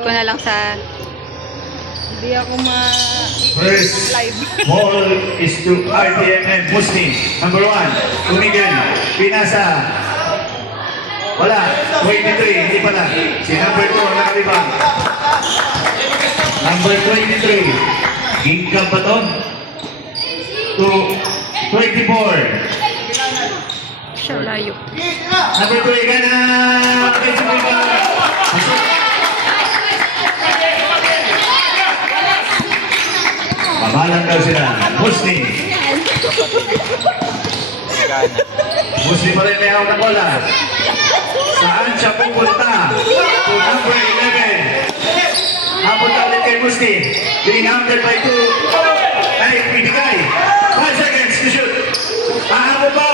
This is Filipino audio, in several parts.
ko na lang sa... Hindi ako First live. ball is to RTMN Musni. Number 1, tumigil. Pinasa. Wala. 23, hindi pala. Si number 2 ang nakalibang. Number 23. Gingka baton. To 24. Siya layo. Number 2, Gana. Mamalang daw sila. Musni. Musni pa rin may hawak na bola. Saan siya pupunta? To number 11. Napunta ulit kay Musni. Being hampered by 2. Ay, ibigay. 5 seconds to shoot. Pahabot ba?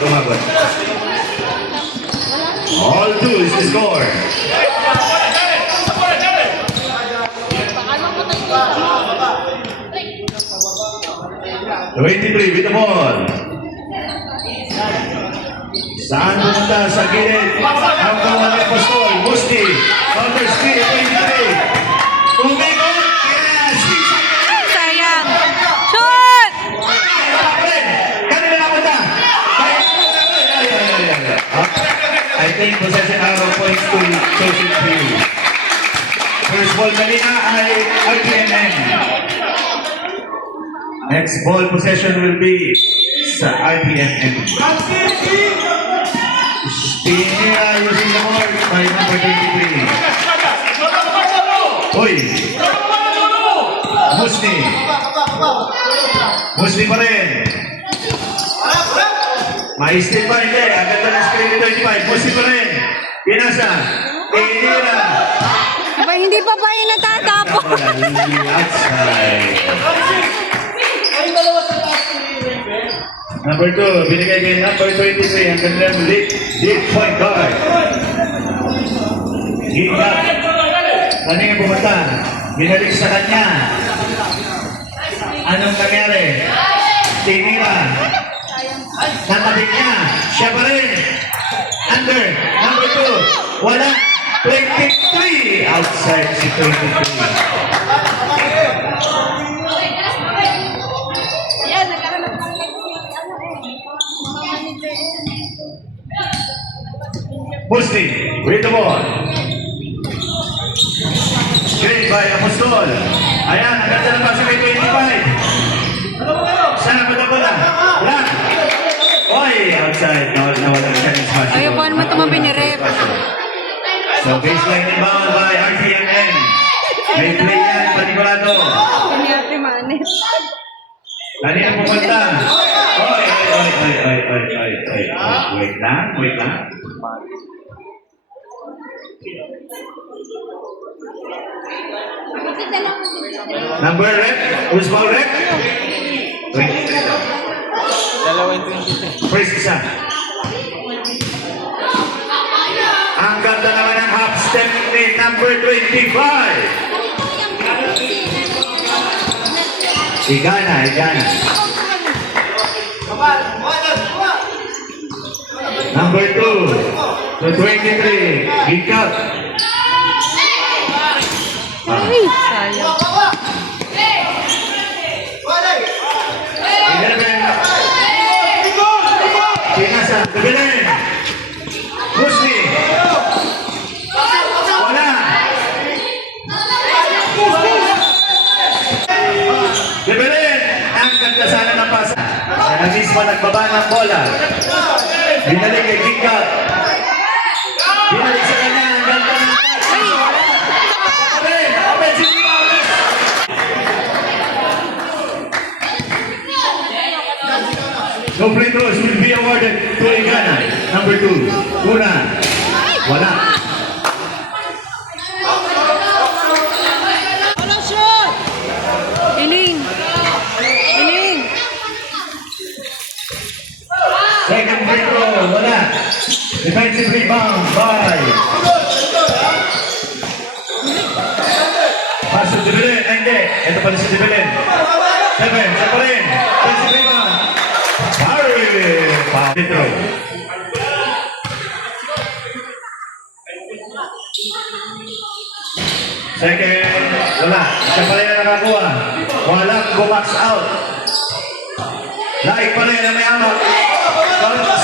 Umabot. All 2 is the score. 23 with the ball. Saan pumunta sa gilid? Ang kawalan Pastol. Musni. Counter speed. 23. Umikot. Yes! Sayang. Shoot! Kanina na punta. I think possession arrow points to Social Field. First ball kanina ay RTMN. Next ball possession will be sa RTMN. Pinira using the ball by number 23. Uy! Musni. Musni pa rin. Ma-steal pa hindi. Agad na ng screen ni 25. Musni pa rin. Pinasa. Pinira. Diba, hindi pa pa yun natatapos? Outside. Number 2, binigay kay number 23, ang kanilang lead point guard. Gingka. Kanina pumunta. Binalik sa kanya. Anong nangyari? Tinira. Natabik niya. Siya pa rin. Under. Number 2. Wala. 23. Outside si 23. Musni with the ball. Screen by Apostol. Ayan, ang ganda ng pasok kay 25. Saan ba na bola? Black. Oy, outside. Nawala siya ng smash. Ayaw pa naman tumabi ni Rep. So, baseline inbound by RTMN. May play yan, panigurado. Hindi ate manis. Kanina pumunta. Oy. Wait lang. Number rep? Who's ball rep? 23 daw. Dalawang 23. First isa. Ang ganda naman ng half step ni number 25. Igana. Number 2 to 23. Gikat. Ay, sayang. 11. Pinasa. Tubilin. Musni. Wala. Tubilin. Ang ganda sana ng pasa. Kaya mismo nagbaba ng bola. Binalik kay Gikat. Binalik sa kanya. Ang ganda ng pasa. No free throws will be awarded to Igana. Number 2. Una. Wala. Iling. Second free throw. Wala. Defensive rebound by Paso Dibilin. Hindi. Ito pala si Dibilin. 7. Siya pa rin. Defensive rebound. Free throw. Second, wala. Siya pa rin ang nakakuha. Walang gumax out. Laik pa rin ang may amak.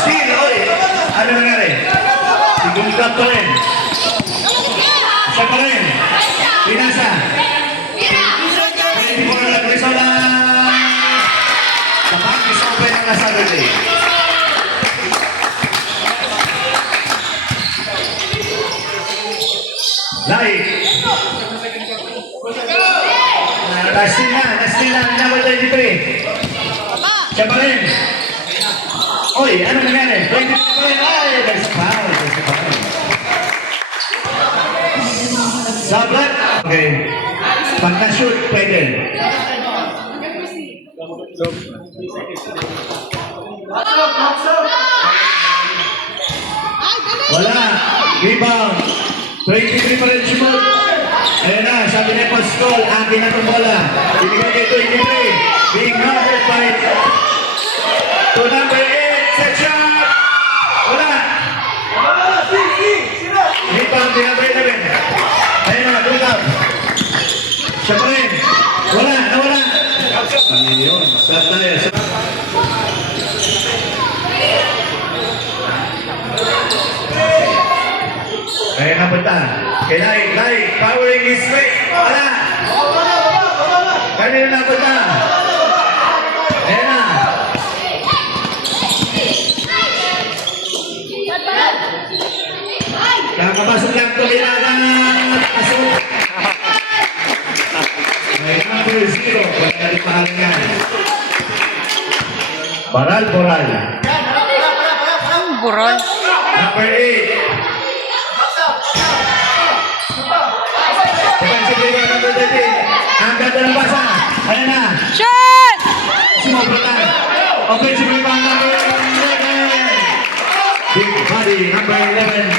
Steal, oy. Ano nangyari? Sigungkap pa rin. Siya pa rin. Pinasa. 24 na Grisola. Kapag isopen ang Saturday. Laik. Nastil na, number 23. Siya pa rin. Oy, ano nangyari? 23 pa rin. Ay, there's a foul. Sablat. Okay. Pag na-shoot, pwede. Wala. Rebound. 23 pa rin shoot. Ayan na, sabi niya po school, akin na itong bola. Ibigay kay 23. Being guarded by to number 8, set shot. Wala. Rebound, di number 11. Ayan na, good up. Siya pa rin. Wala, nawala. Ano yun? Stop tayo. Kaya napunta. Kay Laik, powering his way. Wala. Kanina napunta. Ayan na. Nakapasok lang tumilagan. Pasok. May number 0. Wala na rin pahalangan. Baral. Burol. Number 8. Defensive rebound number 13. Ang ganda ng basa. Ayan na. Shot! Sumobrotan. Offensive rebound number 11. Big body number 11.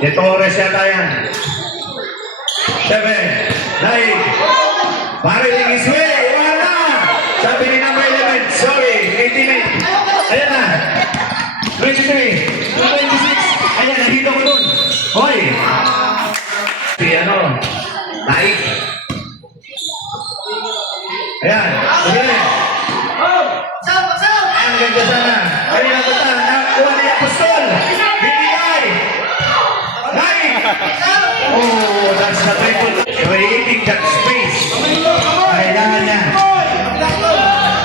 De Torres yata yan. 7. Laik. Barreling his way. Wala. Sabi ni number 11. Sorry. 18. Ayan na. 23. 26. Ayan, nahito ko dun. Hoy! Si ano? Laik. Ayan. Sige. Ang ganda sana. Ayun ang bata. Nakuha niya Apostol. Binigay. Laik. Oh, that's the triple. Creating that space. Kailangan niya.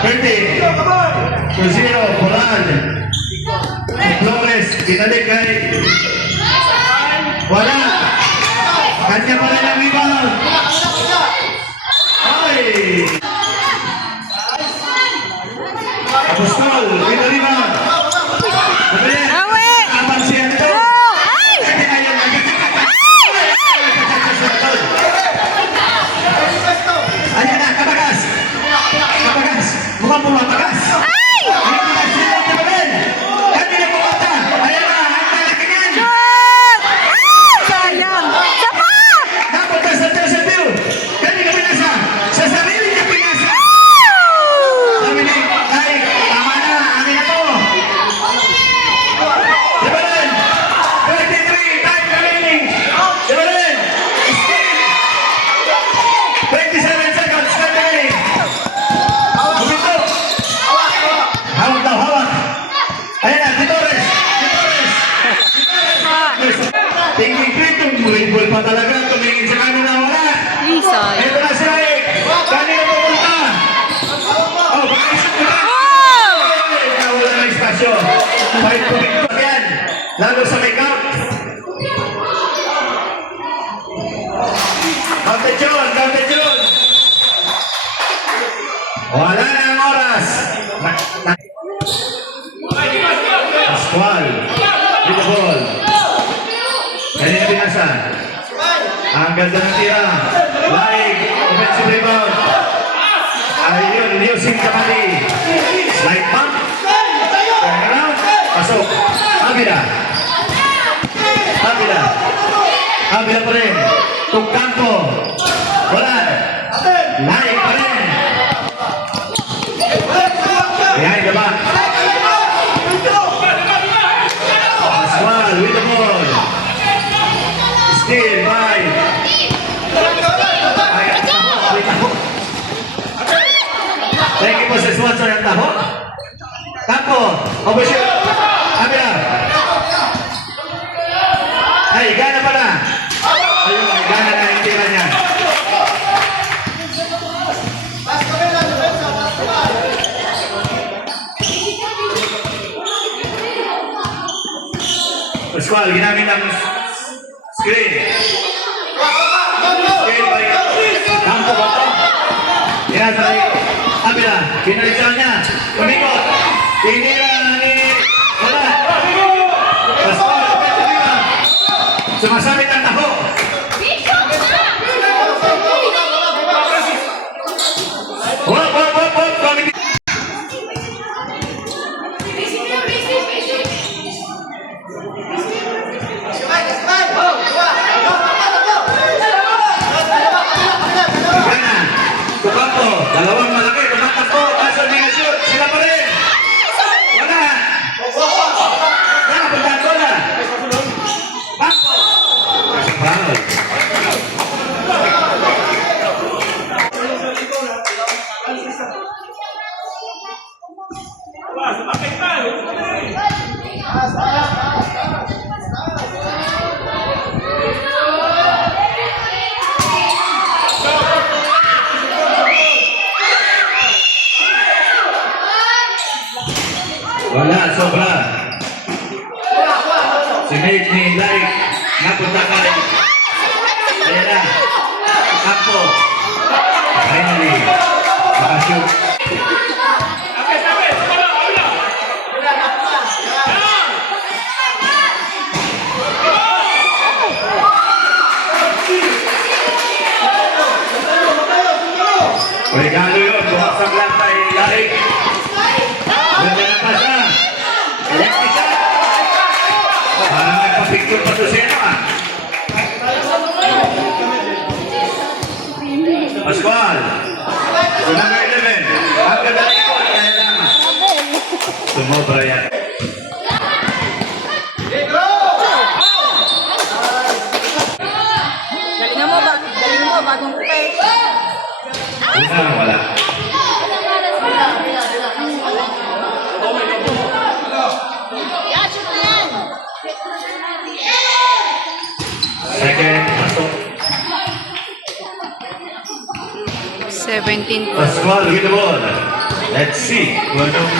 30. 2-0. Bulan. Flores. Pinalik kay wala. Kanya pa rin ang rebound. Ay! Apostol, with the rebound. Awe! Abang siya nito. Ay! Ayan na, kabagas. Kabagas. Mukhang pumatagas. Ay! Kanina pumunta. Ayan na, ang malaki yan. Shot! Ay! Sayang! Sapa! Napunta sa tercer view. Kanina pinasa. Sa sarili niya pinasa. Sabi ni, ay, tama na, amin na to. Diba rin? 23, time remaining. Diba rin? 27 seconds, time remaining. Bumito. Hawak daw, hawak. Ayan na, Di Torres. Tingin Clinton, mulibol pa talaga. Tumingin sa kanina, wala. Ay, sayang. Ito na si Laik. Kanina pumunta. Oh, baka-isip ko na. Wow! Nawala na espasyo. Fight to victor yan. Lalo sa make-up. Counted yun. Wala na ang oras. Pascual. With the ball. Kanina binasa. Ang ganda ng tira. Laik. Offensive rebound. Ayun, using kamali. Slide pump. Turn around. Pasok. Abida. Abida pa rin. Tugkampo. Wala. Laik pa rin. Behind the back. Pascual with the ball. Still by. Ay, taho. Thank you po sa sponsor ng taho. Tapo. Overshoot. Abila. Ay, gana pa na. Ayun, ay gana na. Hindi na niya. Pascual, ginamit ang screen. Screen by Campo Bato. Yan sa Abila. Pinalitan niya. Umikot. Tinira ni wala. Pascual, sumasabit ang taho. Wop. Comedy. Gana. Tukapo. Dalawang malaki. Tumatakbo. Kaso hindi na-shoot. Sila pa rin. Wala. Gana. Punta ko na. Bako. Foul. Wala, sobra. Sinave ni Laik. Napunta ka rin. Ayan na. Campo. Finally. Nakashoot. Regalo yun. Bumasang lang kay Laik. Ganda na pa siya. Electric siya. Parang nagpa-picture pa to siya naman. Pascual. So number 11. Ang ganda na ito. Kaya lang. Sumobra yan. Galingan mo, bagong kupe. Wala. Second, pasok. 17 po. Pascual with the ball. Let's see kung anong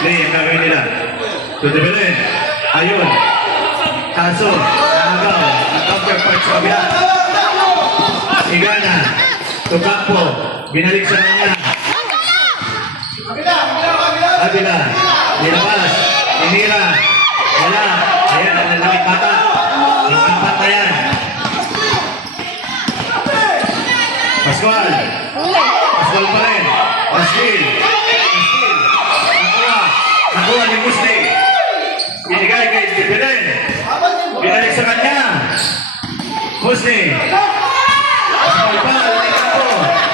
play ang gagawin nila. To the Belen. Ayun. Kaso, nakagaw. Nag-counterpart sa kabila. Igana. Tukapo. Binalik sa kanya. Abila. Nilabas. Inira. Wala. Ayan, ang lalaki bata. Ang apat na yan. Pascual. Pascual pa rin. Pascual. Nakuha ni Musli. Binigay kay Belen. Binalik sa kanya. Musli. Pascual pa.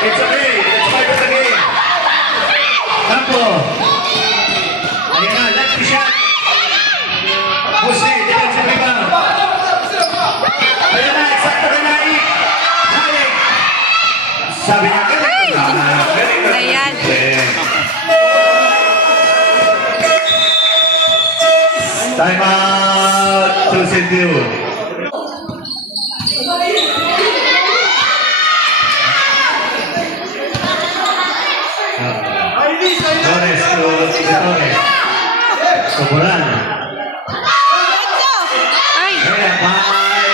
It's okay. It's part of the game. Campo. Ayan na. Left shot. Musli. Defensive rebound. Ayan na. Eksakto na naik. Halik. Sabi niya, galing. Ayan. Time out. Susin Dion. Torres to Torres. Soboran. Ay! Kaya bye.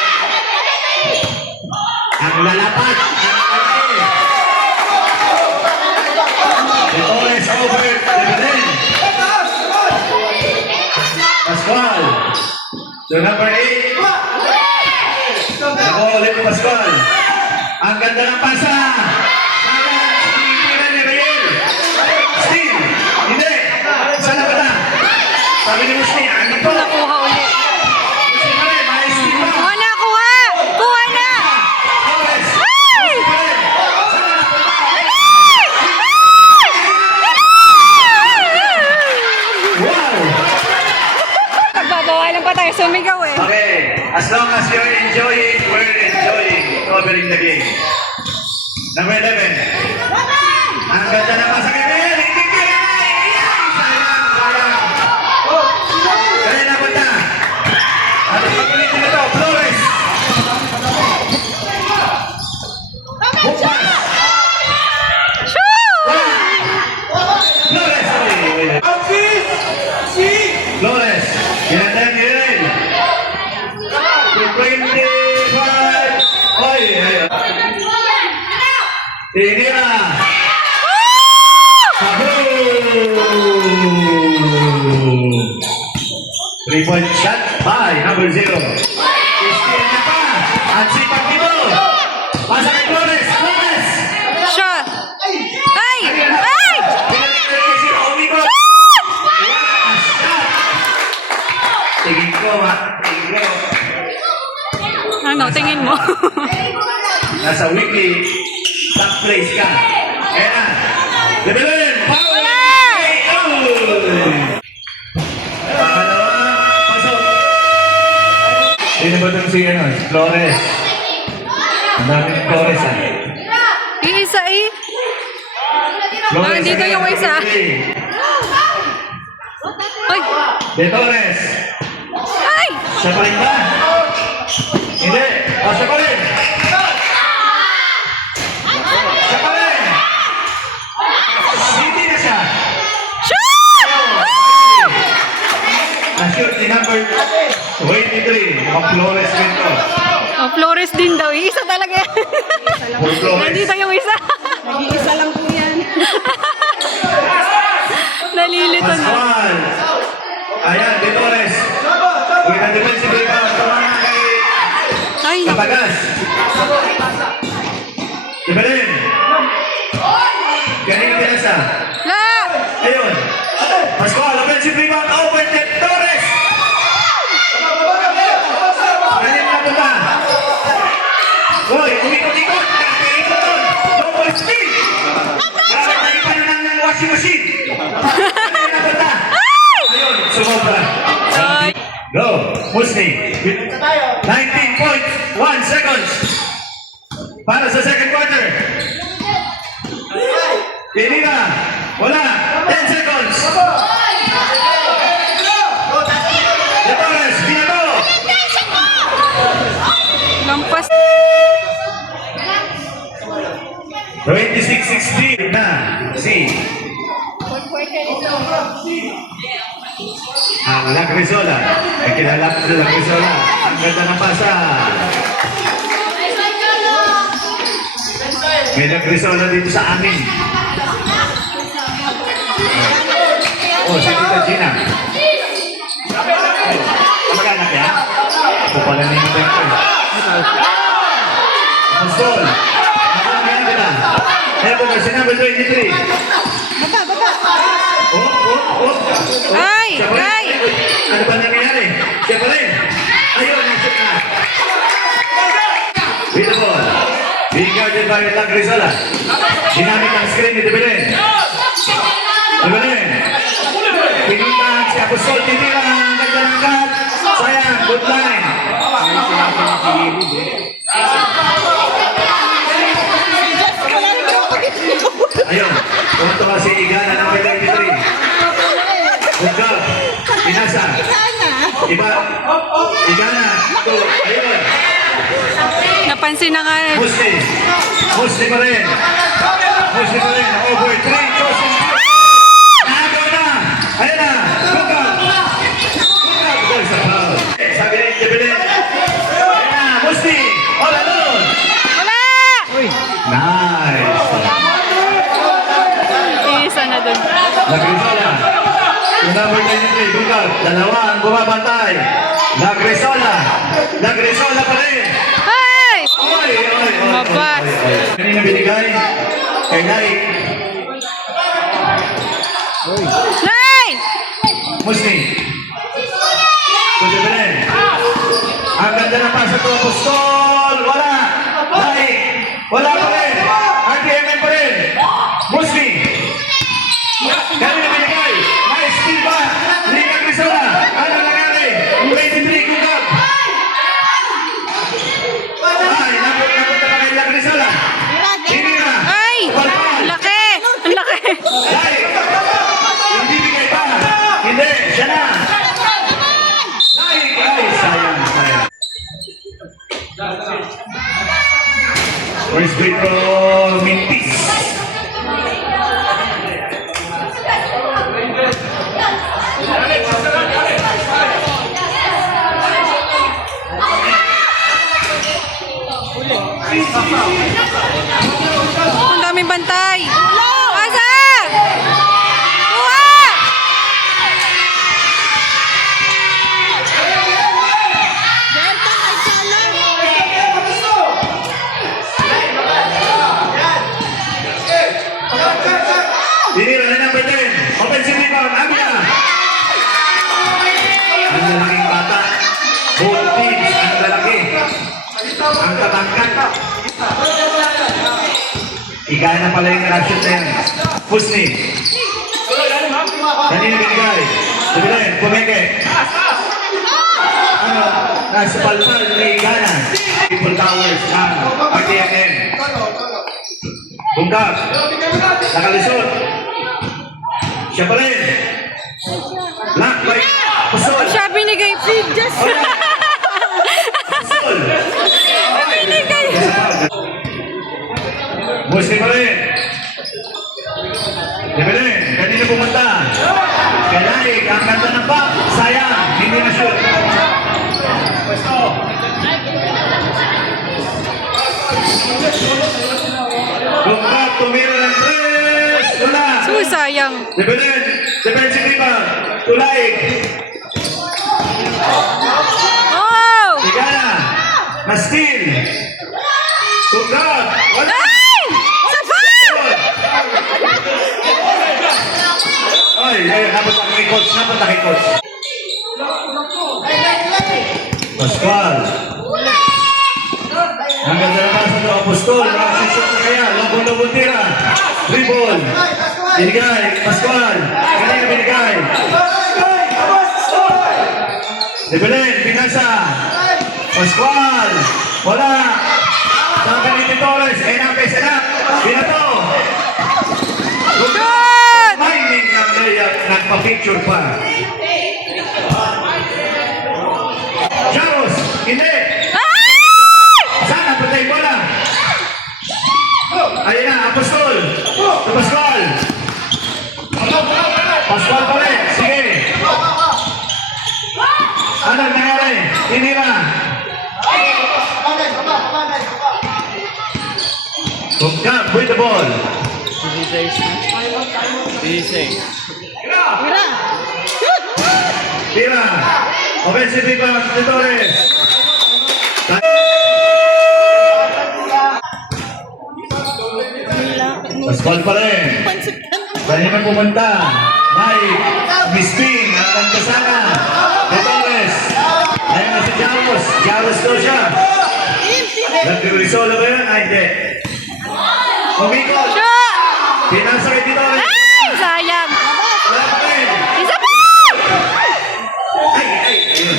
Ang lalapat. Torres over. Belen. Pascual. To number 8. Ako ulit ni Pascual. Ang ganda ng pasa. Sana ni Rael. Steal. Hindi. Sana ba na? Sabi ni Musli, ano po? Nakuha ulit. Musli pa rin. May steal pa. Kuha na, kuha! Kuha na! Torres. Ay! Musli pa rin. Sana na punta. Pagbabawalan pa tayo, sumigaw eh. Okay, as long as you're enjoying, we're enjoying covering the game. Number 11. Ang ganda na pasang Emil. Hindi ka na. Sayang, sayang. Kaya na punta. At pag-ulitin na ito, Flores. Bukas. Flores. Flores. Kinandang Emil. 25. Oy, ay. Tinira. Kaboom! 3-point shot by number 0. Istil na pa. At sipat nito. Pasa kay Flores. Flores! Shot! Ay! Ay! Pinag-inig si Omigo. Shot! Tingin ko, ha? Tingin ko. Ano, tingin mo? Nasa weekly, top place ka. Kaya na. Gabilin! Foul! Wala! Pangalawa, pasok. Sino ba itong si Flores? Ang daming Flores, ha? Yung isa eh. Flores, Nandito yung isa. Ay! De Torres. Ay! Siya pa rin ba? Hindi. O, siya pa rin. Siya pa rin. Hindi na siya. Shot! Na-shoot ni number 23. Ang Flores Vento. Oh, Flores din daw. Yung isa talaga yan. Puro Flores. Nandito yung isa. Nag-iisa lang po yan. Nalilito na. Pascual. Ayan, De Torres. With a defensive rebound. Tumahan kay Ay, naku. Kapagas. Ibalin. Ganyan din siya. La! Ayun. Pascual, offensive rebound. Open De Torres. Ganyan na punta. Hoy, umikot-ikot. Ikot doon. Double speed. Grabe tayo pa ng washing machine. Ganyan na punta. Ayun, sumobra. Ay. Go, Musni. 19.1 seconds. Para sa second quarter. Pinira. Wala. 10 seconds. De Torres, binato. Lampas. 26-16 na si ang Lacrizola. Ay kilala ko sa Lacrizola. Ang ganda ng pasa. May Lacrizola dito sa amin. Oh, si Tita Gina. Kamag-anak yan? Ito pala na yung vector. Pastol. Nakakagayan ka na. Evo, kasi number 23. Oh. Ay! Siya pa rin. Ay! Ano ba nangyayari? Siya pa rin. Ayun, nag-shoot na. With the ball. Being guarded by Lacrizola. Ginamit ang screen ni Debelen. Debelen. Pinuntahan si Apostol. Titira ang ganda ng cut. Sayang, good line. Ayun, tumato si Igana ng 23. Good job. Inasa. Iba. Igana. Ito. Ayun. Napansin na nga. Muslim. Muslim pa rin. Muslim pa rin. Over 3. Joseph. Nakagawa na. Ayun na. Good job. Good job. Sabi rin, Jebelin. Ayun na. Muslim. All alone. Wala! Nice. Isa na dun. Lagrisola. Yung number 23, Dugal. Dalawa ang bumabantay. Lagrisola. Lagrisola pa rin. Ay! Oy. Mabas. Kanina binigay kay Lai. Nine! Musni. Kujabelen. Ang ganda ng pasa to. Apostol. Wala. Lai. Wala pa rin. RTMN pa rin. Musni. Kanina binigay. Nice steal ba? Liga Grisola. Ano nangyari? 23 kugab. First free throw, Mintis. Ang daming bantay. Asa! Kuha! Dinira na number 10. Offensive rebound, Amina. Ang lalaking bata. Both teams, ang lalaki. Ang tatangkat. Igaya na pala yung reaction na yan. Pusni. Kanina binigay. Sabihin, pumeke. Ano, nasa palpal ni Igaya. People Towers ng RTNN. Bungkak. Nakalisod. Siya pa rin. Black by Pusol. Siya binigay. Just Pusol. binigay. Muslim pa rin. Dibelin, kanina pumunta. Kailaig, ang ganda ng back. Sayang, hindi na shoot. Pwesto. Bungkak, tumira ng tres. Wala. Susayang. Dibelin, defensive rebound. Tulaig. Oh! Igana. Na-steal. Bungkak. Wala. Ay! Sapa! Ay, napunta kay coach. Pascual. Ang ganda naman sa mga apostol. Nakasisot na kaya. Lobong-lobong tira. Dribble. Binigay. Pascual. Kanina binigay. Dibelin. Pinasa. Pascual. Wala. Sabi ni Torres. Enapes. Binato. Shoot! Mining ng layup. Nagpa-picture pa. Jaros. Hindi. Ay! Sana patay bola. Ayun na, Apostol. Sa Pascual. Pascual pa rin. Sige. Ano nangyari? Tinira. Bungkak with the ball. 36 na. 36. Tira. Offensive rebound ni Torres. Pascual pa rin. Kaya naman pumunta. Mike. Mispin. Ang ganda sana. De Torres. Ayun na si Jaros. Jaros daw siya. Nag-resolo ba yun? Ay, hindi. Umikot. Shoot! Pinasa kay Di Torres. Ay! Sayang! Wala pa rin. Isa pa! Ay, ay. Ayun.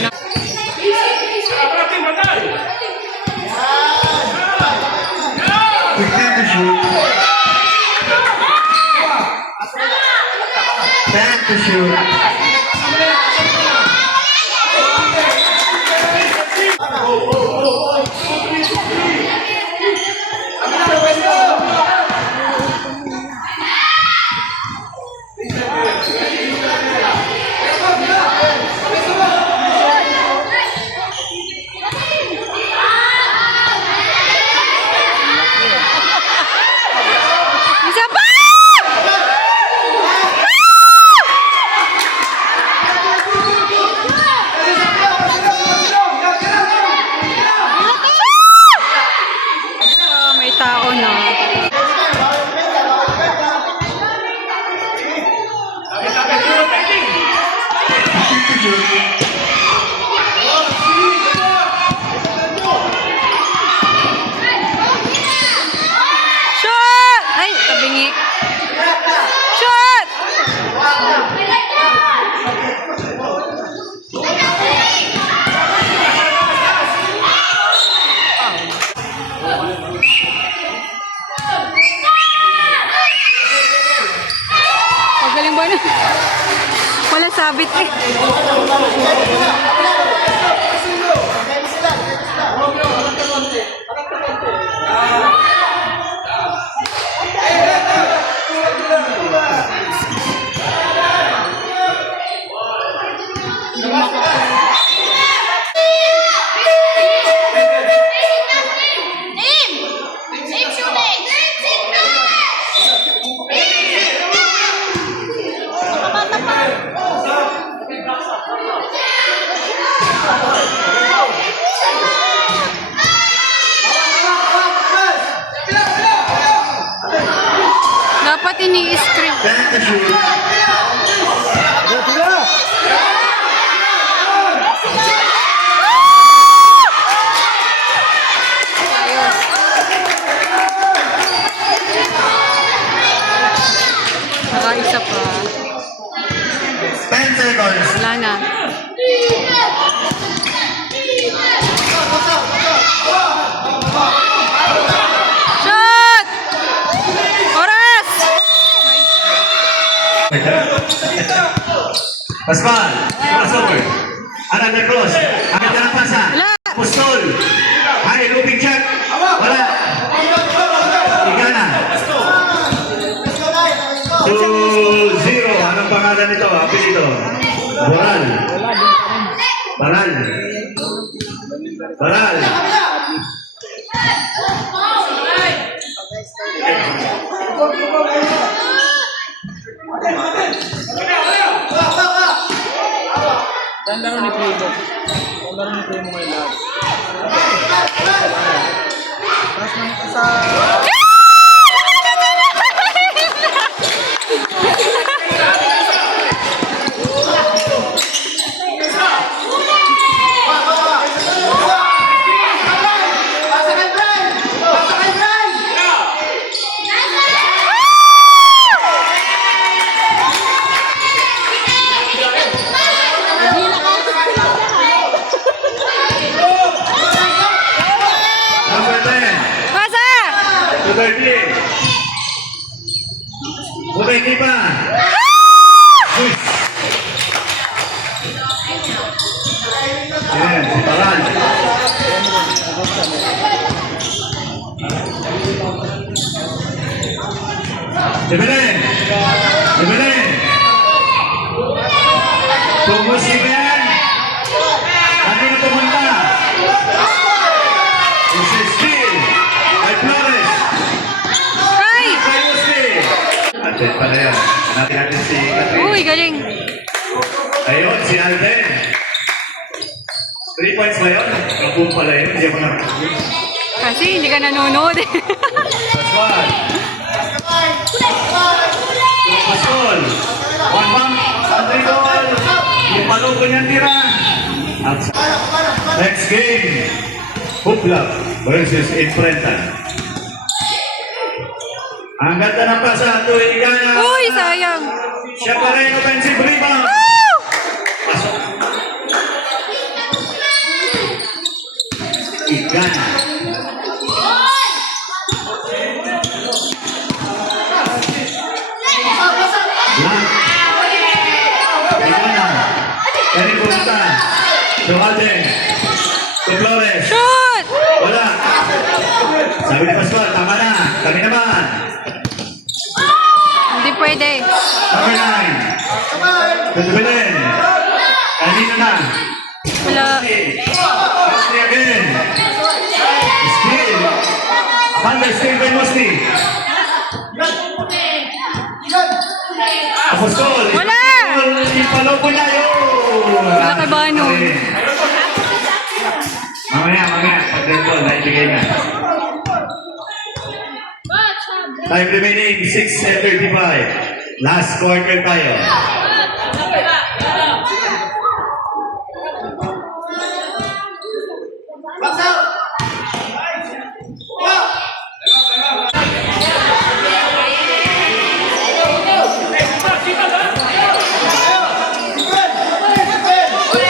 We have to shoot. Back to shoot. Isa pa! May tao na. Shoot! Ay, tabingi. Shoot! Pagaling ba na? Wala sabit eh. Pascual, crossover. Another cross. Agad na ng pasa. Apostol. High looping check. Wala. Igana. 2-0. Anong pangalan nito? Apelido. Boral. Baral. Baral. Saan laro ni Primo? Saan laro ni Primo ngayon lahat? Tapos naman sa... Number 10. Pasa! Tuberti. Bumeki pa. Uy. Yan, si Baral. Si Belen. Si Belen. Tunggu si Ben. Ano na pumunta? It's a steal. By Flores. Ay! By Musti. Andiyan pa na yan. Hanapin natin si Catherine. Uy, galing. Ayun, si Alden. 3 points ba yun? Kaboom pala yun. Hindi ako nakakabum. Kasi hindi ka nanonood. Pascual. Pascual. One bump. Andre goal. Yung paluko niyang tira. Next game. Huplap versus Imprenta. Ang ganda ng pasa. Tuwing Igana. Uy, sayang. Siya pa rin offensive rebound. Woo! Pasok. Igana. Black. Igana. Dari Pumunta. Duhalde. To Flores. Shoot! Wala. Sabi ni Pascual, tama na. Kami naman. Hindi pwede. Number 9. To Belen. Kanino na. Wala. Musti again. Steal. Under steal by Musti. Apostol. Wala. Ipaloko niya yun. Wala kay Bano. Mamaya. Pag-red naibigay na. Time remaining, 6:35. Last quarter tayo.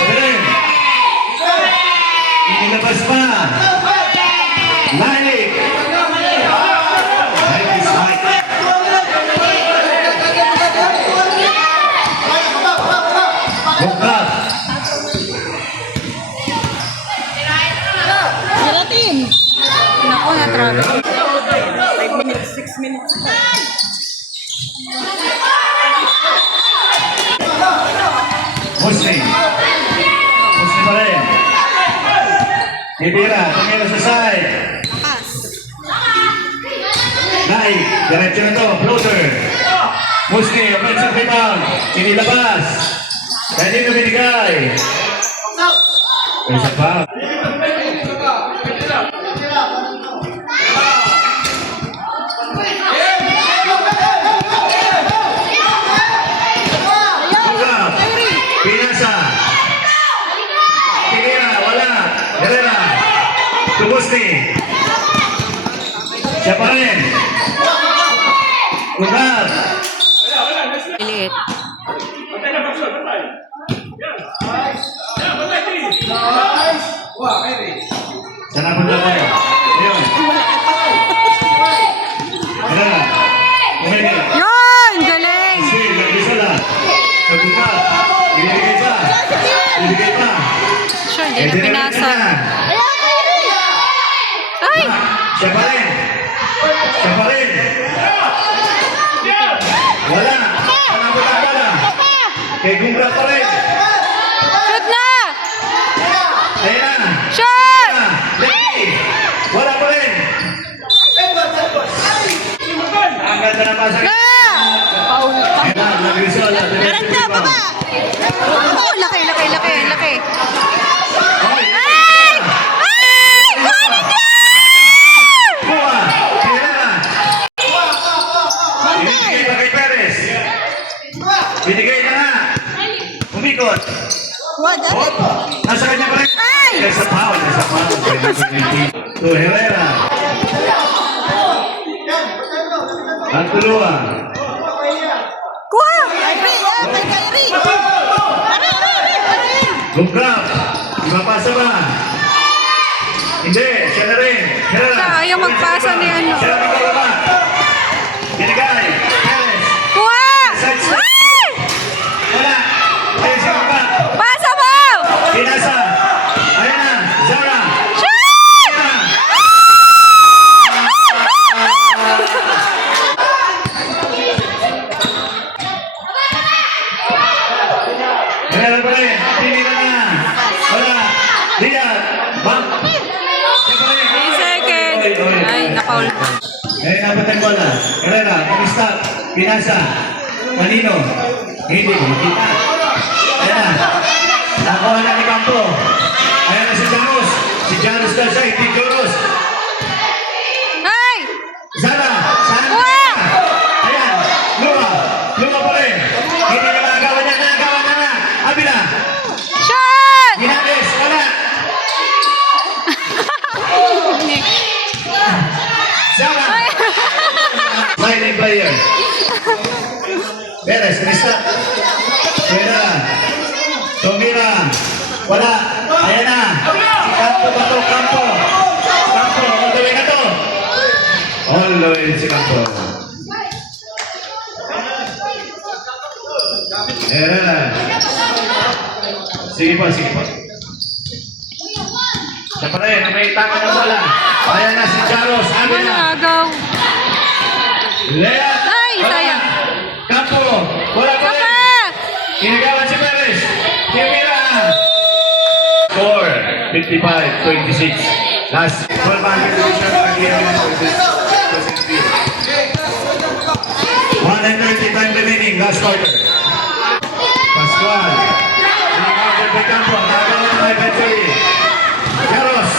Belen. Inilabas pa. Lalik. Mike is Mike. Buklat. Naku, na-travel. 5 minutes, 6 minutes. Musti. Musti pa rin. Titira. Tumira sa side. Naik. Diretso na to. Floater. Musti. Offensive rebound. Inilabas. Kanino binigay? Isa pa. Buklat. Pinasa. Pinira. Wala. Herrera. Tumusti. Siya pa rin. Buklat. Liit. Saan napunta tayo? Ayun. Herrera. Umili. Yun! Galing! Sil. Nag-isa lang. Nagbukat. Hindi na pinasa. Ay! Siya pa rin. Siya pa rin. Wala. Panabot ang bola. Kay Gumbra pa rin. Shoot na! Ayan na. Shoot! Lefty. Wala pa rin. Ang ganda na pasang. Na! Paul pa. Ayan na, nag-result. Karanta, baba! Oh, laki. Ay! Ay! Ay! Kunin niya! Kuha! Kailangan! Binigay pa kay Perez. Binigay na nga. Umikot. Wala. Nasa kanya pa rin. Ay! Nasa foul. To Herrera. Ang tuluan. Kuha! Kay Kyrie! Gumgraf. Ipapasa ba? Hindi. Siya na rin. Herrera. Ayaw magpasa ni ano. Siya na rin kalaba. Binigay. Perez. Kuha! Ay! Wala. Ayun siya ka. Pasa mo! Pinasa. Ayan na. Zara. Shoot! Ayan na. Meron pa rin. Pili na na. Wala. Liat. Bang. Siya pa rin. 3 seconds. Ay, na-foul pa. Eh, dapat ang bola. Herrera, pag-stop. Pinasa. Kanino? Hindi ko makita. Ayan na. Nakuha na ni Campo. Ayan na si Jaros. Si Jaros na siya, hindi Joros. Ay! Zara. Saan? Kuha! Ayan. Luma. Luma pa rin. Hindi na makagawa niya. Nagawa na na. Abila. Shot! Ginales. Wala. Zara. Sliding player. Perez, Krista. Herrera. Tomira. Wala. Ayan na. Si Campo ba to? Campo. Campo. All the way na to. All the way si Campo. Herrera. Sige po, sige po. Siya pa rin. May tama na bola. Ayan na si Charos. Sabi Ano na. agaw? Lea. Ay, Wala. sayang. Campo. Wala pa rin. Kapa! Ginagawan si Perez. Kimira. Score. 55-26. Last 12 minutes. 130 time remaining. Last quarter. Pascual. Ginagawan si Campo. Nagawa na eventually. Jaros.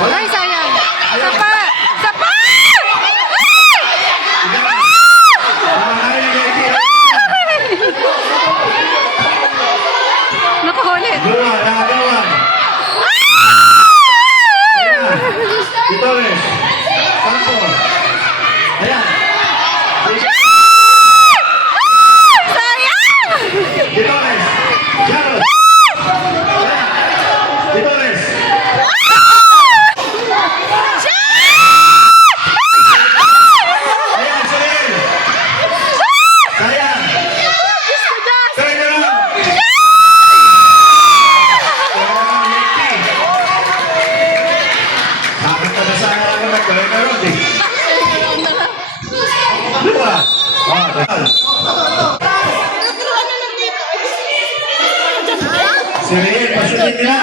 Wala. Ay, sayang. Sapa! Sapa! Ay, ay! Nakahuli. Lua, nagawan. Vitores. Campo. Ayan. Sayang! Vitores. Jaros. Ayan. Vitores. Ayan, Sorel. Sayang. Turn around. Bakit pa nasama ako nag-turn around eh? Lua. Si Riel, pasunin nila.